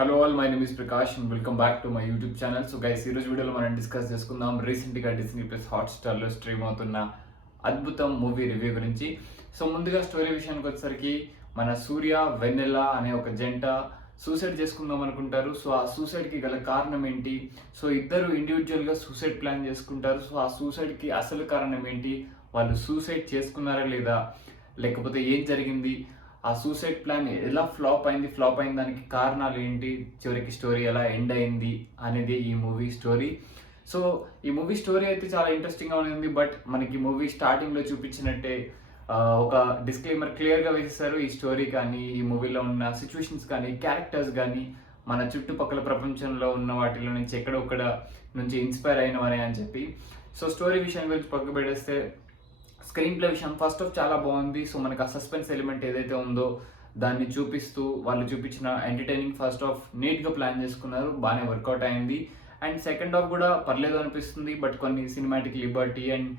Hello all, my name is Prakash and welcome back to my YouTube channel. So guys, ఈరోజు వీడియోలో మనం discuss చేసుకుందాం రీసెంట్గా డిస్నీ ప్లస్ హాట్స్టార్లో స్ట్రీమ్ అవుతున్న అద్భుతం మూవీ రివ్యూ గురించి. సో ముందుగా స్టోరీ విషయానికి వచ్చేసరికి మన సూర్య వెన్నెల అనే ఒక జంట సూసైడ్ చేసుకుందాం అనుకుంటారు. సో ఆ సూసైడ్కి గల కారణం ఏంటి? సో ఇద్దరు ఇండివిజువల్గా సూసైడ్ ప్లాన్ చేసుకుంటారు. సో ఆ సూసైడ్కి అసలు కారణం ఏంటి? వాళ్ళు సూసైడ్ చేసుకున్నారా లేదా, లేకపోతే ఏం జరిగింది, ఆ సూసైడ్ ప్లాన్ ఎలా ఫ్లాప్ అయిన దానికి కారణాలు ఏంటి, చివరికి స్టోరీ ఎలా ఎండ్ అయింది అనేది ఈ మూవీ స్టోరీ. సో ఈ మూవీ స్టోరీ అయితే చాలా ఇంట్రెస్టింగ్గా ఉంది. బట్ మనకి మూవీ స్టార్టింగ్లో చూపించినట్టే ఒక డిస్క్లైమర్ క్లియర్గా వేసేసారు. ఈ స్టోరీ కానీ, ఈ మూవీలో ఉన్న సిచ్యువేషన్స్ కానీ, క్యారెక్టర్స్ కానీ మన చుట్టుపక్కల ప్రపంచంలో ఉన్న వాటిలో నుంచి ఎక్కడొక్కడ నుంచి ఇన్స్పైర్ అయినవనే అని చెప్పి. సో స్టోరీ విషయం గురించి పక్క పెట్టేస్తే, స్క్రీన్ ప్లే విషయం ఫస్ట్ ఆఫ్ చాలా బాగుంది. సో మనకు ఆ సస్పెన్స్ ఎలిమెంట్ ఏదైతే ఉందో దాన్ని చూపిస్తూ వాళ్ళు చూపించిన ఎంటర్టైనింగ్ ఫస్ట్ ఆఫ్ నీట్గా ప్లాన్ చేసుకున్నారు, బాగానే వర్కౌట్ అయింది. అండ్ సెకండ్ హాఫ్ కూడా పర్లేదు అనిపిస్తుంది. బట్ కొన్ని సినిమాటిక్ లిబర్టీ అండ్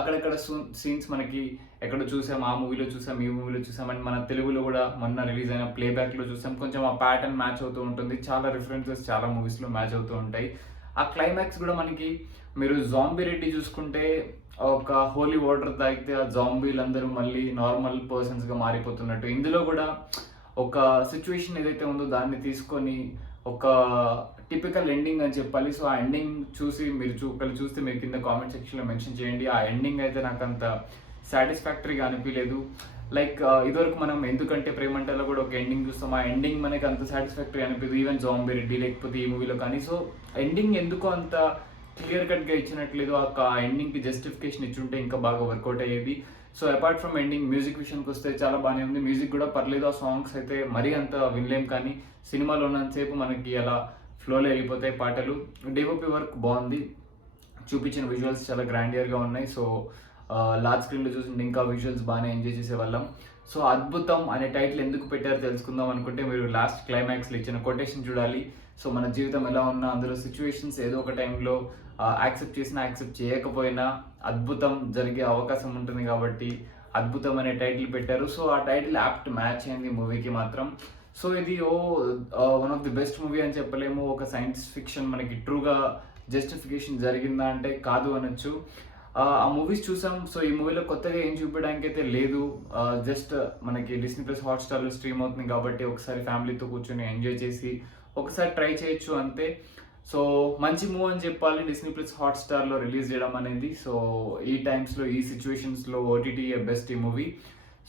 అక్కడక్కడ సీన్స్ మనకి ఎక్కడో చూసాం, ఆ మూవీలో చూసాం, ఈ మూవీలో చూసాం, అండ్ మన తెలుగులో కూడా మొన్న రిలీజ్ అయిన ప్లేబ్యాక్లో చూసాం. కొంచెం ఆ ప్యాటర్న్ మ్యాచ్ అవుతూ ఉంటుంది. చాలా రిఫరెన్సెస్ చాలా మూవీస్లో మ్యాచ్ అవుతూ ఉంటాయి. ఆ క్లైమాక్స్ కూడా మనకి, మీరు జాంబీ రెడ్డి చూసుకుంటే ఒక హోలీ వాటర్ తాగితే ఆ జాంబీలందరూ మళ్ళీ నార్మల్ పర్సన్స్గా మారిపోతున్నట్టు, ఇందులో కూడా ఒక సిచ్యువేషన్ ఏదైతే ఉందో దాన్ని తీసుకొని ఒక టిపికల్ ఎండింగ్ అని చెప్పాలి. సో ఆ ఎండింగ్ చూసి మీరు ఒకళ్ళు చూస్తే మీరు కింద కామెంట్ సెక్షన్లో మెన్షన్ చేయండి. ఆ ఎండింగ్ అయితే నాకు అంత సాటిస్ఫాక్టరీగా అనిపించలేదు. లైక్ ఇదివరకు మనం ఎందుకంటే ప్రేమంటలో కూడా ఒక ఎండింగ్ చూస్తాం, ఆ ఎండింగ్ మనకి అంత సాటిస్ఫాక్టరీ అనిపించదు. ఈవెన్ జాంబీ రెడ్డి లేకపోతే ఈ మూవీలో కానీ. సో ఎండింగ్ ఎందుకో అంత క్లియర్ కట్గా ఇచ్చినట్లేదు. ఆ ఎండింగ్కి జస్టిఫికేషన్ ఇచ్చుంటే ఇంకా బాగా వర్కౌట్ అయ్యేది. So apart from ending, music విషయానికి వస్తే చాలా బాగానే ఉంది. మ్యూజిక్ కూడా పర్లేదు. ఆ సాంగ్స్ అయితే మరీ అంత వినలేం, కానీ సినిమాలో ఉన్నంతసేపు మనకి అలా ఫ్లోలో వెళ్ళిపోతాయి పాటలు. డిఓపి వర్క్ బాగుంది, చూపించిన విజువల్స్ చాలా గ్రాండియర్గా ఉన్నాయి. సో లార్జ్ స్క్రీన్లో చూసింటే ఇంకా విజువల్స్ బాగానే ఎంజాయ్ చేసేవాళ్ళం. సో అద్భుతం అనే టైటిల్ ఎందుకు పెట్టారో తెలుసుకుందాం అనుకుంటే, మీరు లాస్ట్ క్లైమాక్స్లో ఇచ్చిన కొటేషన్ చూడాలి. సో మన జీవితం ఎలా ఉన్నా, అందులో సిచ్యువేషన్స్ ఏదో ఒక టైంలో యాక్సెప్ట్ చేసినా యాక్సెప్ట్ చేయకపోయినా అద్భుతం జరిగే అవకాశం ఉంటుంది కాబట్టి అద్భుతం అనే టైటిల్ పెట్టారు. సో ఆ టైటిల్ యాప్ట్ మ్యాచ్ అయింది మూవీకి మాత్రం. సో ఇది one of the best movie అని చెప్పలేము. ఒక సైన్స్ ఫిక్షన్ మనకి ట్రూగా జస్టిఫికేషన్ జరిగిందా అంటే కాదు అనొచ్చు. ఆ మూవీస్ చూసాం. సో ఈ మూవీలో కొత్తగా ఏం చూపించడానికి అయితే లేదు. జస్ట్ మనకి డిస్నీ ప్లస్ హాట్స్టార్లో స్ట్రీమ్ అవుతుంది కాబట్టి ఒకసారి ఫ్యామిలీతో కూర్చొని ఎంజాయ్ చేసి ఒకసారి ట్రై చేయొచ్చు అంతే. సో మంచి మూవ్ అని చెప్పాలి డిస్నీ ప్లస్ హాట్స్టార్లో రిలీజ్ చేయడం అనేది. సో ఈ టైమ్స్లో, ఈ సిచ్యువేషన్స్లో ఓటీటీ బెస్ట్ ఈ మూవీ.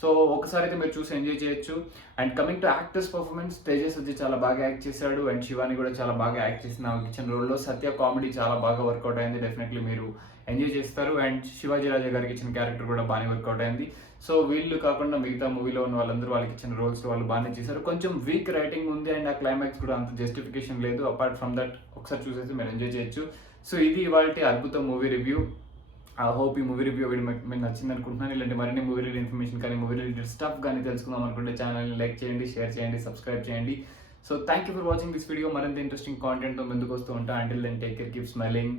సో ఒకసారి అయితే మీరు చూసి ఎంజాయ్ చేయొచ్చు. And coming to actors performance, Tejas వచ్చి చాలా బాగా యాక్ట్ చేశాడు. అండ్ శివాని కూడా చాలా బాగా యాక్ట్ చేసిన కిచెన్ రోల్లో. సత్య కామెడీ చాలా బాగా వర్కౌట్ అయింది, డెఫినెట్లీ మీరు ఎంజాయ్ చేస్తారు. అండ్ శివాజీ రాజా గారికి ఇచ్చిన క్యారెక్టర్ కూడా బాగానే వర్కౌట్ అయింది. సో వీళ్ళు కాకుండా మిగతా మూవీలో ఉన్న వాళ్ళందరూ వాళ్ళకి ఇచ్చిన రోల్స్ వాళ్ళు బాగానే చేశారు. కొంచెం వీక్ రైటింగ్ ఉంది అండ్ ఆ క్లైమాక్స్ కూడా అంత జస్టిఫికేషన్ లేదు. అపార్ట్ ఫ్రమ్ దట్ ఒకసారి చూసేసి మీరు ఎంజాయ్ చేయొచ్చు. సో ఇది ఇవాళ అద్భుతం మూవీ రివ్యూ. ఐ హోప్ ఈ మూవీ రివ్యూ మీకు నచ్చింది అనుకుంటున్నాను. ఇలాంటి మరిన్ని మూవీ రిలేటెడ్ ఇన్ఫర్మేషన్ కానీ, మూవీ రిలేటెడ్ స్టఫ్ కానీ తెలుసుకుందాం అనుకుంటే ఛానల్ని లైక్ చేయండి, షేర్ చేయండి, సబ్స్క్రైబ్ చేయండి. So thank you for watching this video. మరింత ఇంట్రెస్టింగ్ కాంటెంట్తో ముందుకు వస్తూ ఉంటా. Until then take care, keep smiling.